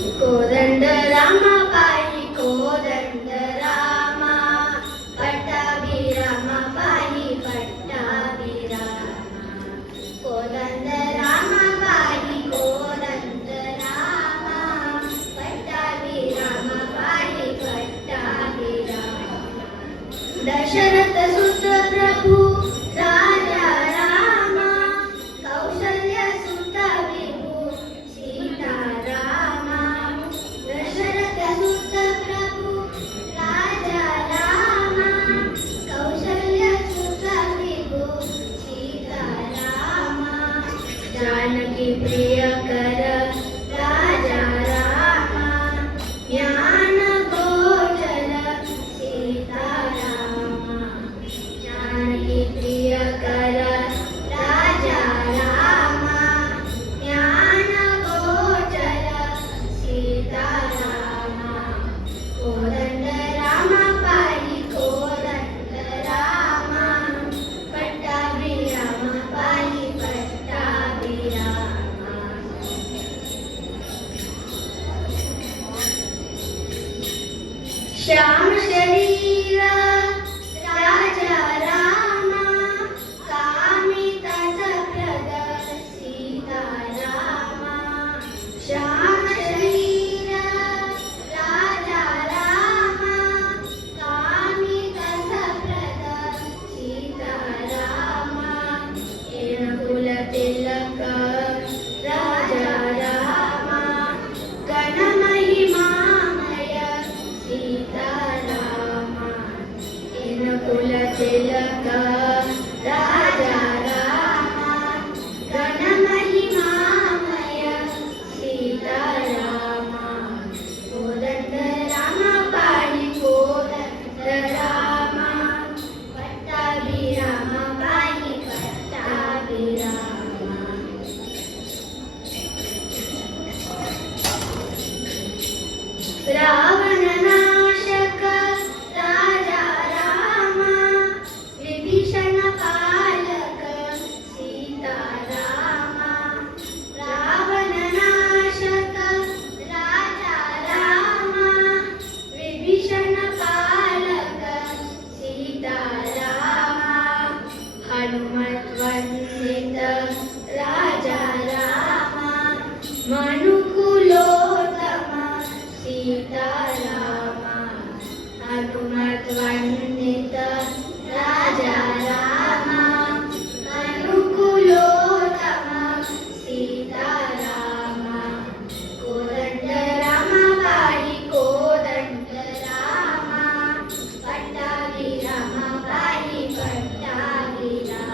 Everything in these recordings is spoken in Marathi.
कोदंड रामा पायी कोदंड रामा पट्टाभिरामा पायी पट्टाभिरामा कोदंड रामा पायी कोदंड रामा पट्टाभिरामा पायी पट्टाभिरामा दशरथ सुत प्रभु राजा रामा कौशल्य सुत विभु सीता रामा दशरथ सुत प्रभु राजा रामा कौशल्य सुत विभु सीता रामा जानकी प्रियकर राजा रामा ज्ञान गोचर सीता रामा जानकी प्रियकर राजा रामा ज्ञान गोचर सीता रामा कोदंड रामा पायी कोदंड रामा पट्टाभिरामा पायी पट्टाभिरामा श्याम शरीर राजा रामा कामितत प्रद सीता रामा श्याम शरीर राजा रामा कामितत प्रद सीता रामा कुल तिलक राजा रामा गण महिमामय सीता रामा कुल तिलक राजा रामा गण महिमामय सीता रामा कोदंड रामा पायी कोदंड रामा पट्टाभिरामा पायी पट्टाभिरामा रावण नाशक राजा रामा विभीषण पालक सीता रामा रावण नाशक राजा रामा विभीषण पालक सीता रामा हनुमत वंदित राजा रामा मनुकुलोत्तम सीता रामा हनुमत वंदित राजा रामा अनुकुलोत्तम सीता रामा कोदंड रामा पायी कोदंड रामा पट्टाभिरामा पायी पट्टाभिरामा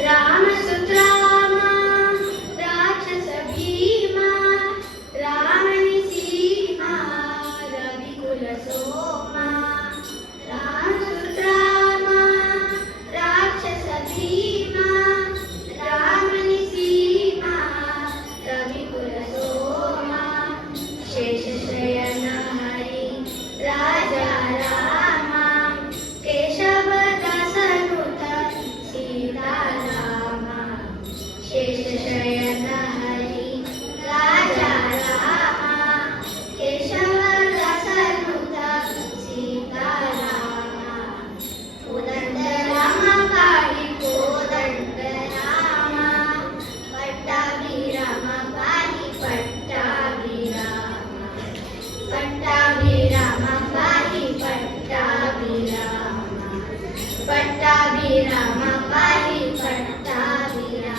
रामसुत रामा राक्षस भीमा रावणी सीमा रविकुल सोमा रामसुत रामा राक्षस भीमा रावणी सीमा रविकुल सोमा शेषशयन हरि राजा रामा केशव दासनुत सीता रामा शेषशयन हरि राजा रामा केशव दासनुत सीता रामा कोदंड रामा पायी कोदंड रामा पट्टाभिरामा पायी पट्टाभिरामा पट्टाभिरामा पायी पट्टाभिरामा पट्टाभिरामा पायी पट्टाभिरामा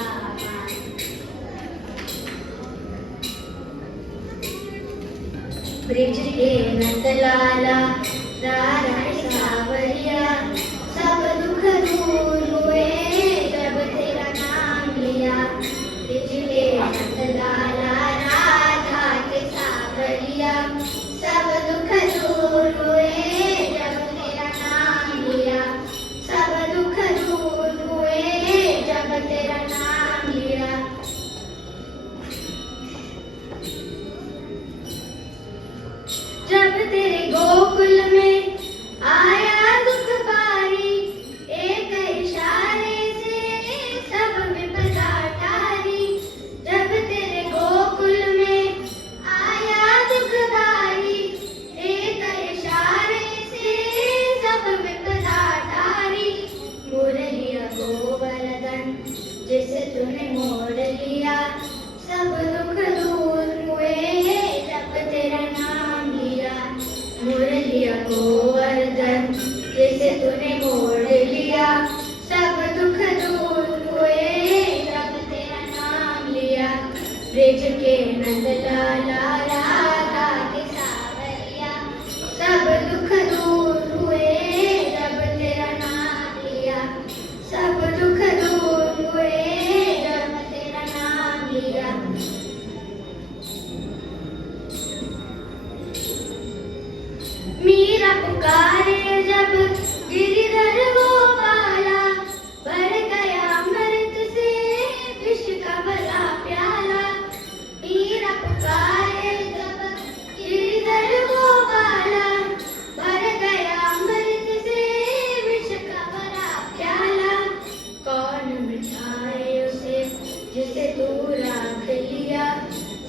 ब्रिज के नंदलाला राराय सावरिया सब दुख दूर हुए जब तेरा नाम लिया ब्रिज के नंदलाला राधा के सावरिया सब दुख दूर हुए जब तेरा नाम लिया सब दुख दूर हुए जब तेरा नाम लिया जब तेरे गोकुल में आया दुख पारी एक इशारे जिसे तूने मोड़ लिया सब दुख दूर हुए जब तेरा नाम लिया मुरलिया गोवर्धन जिसे तूने मोड़ लिया सब दुख दूर हुए जब तेरा नाम लिया ब्रिज के नंद लाला राधा के सावरिया सब दुख दूर हुए जब तेरा नाम लिया सब दुख दूर हुए जब तेरा नाम लिया मीरा पुकारे जब गिरिधर गोपाला भर गया अमृत से विष का भरा प्याला मीरा पुकारे जब गिरिधर गोपाला भर गया अमृत से विष का भरा प्याला कौन मिटाए उसे जिसे तू राख लिया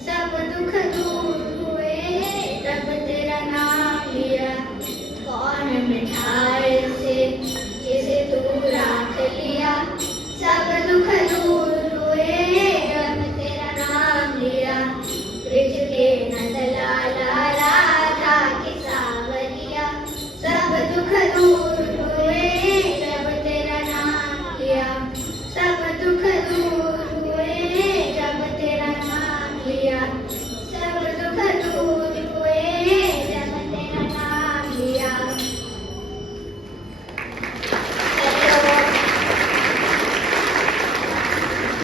सब दुख दूर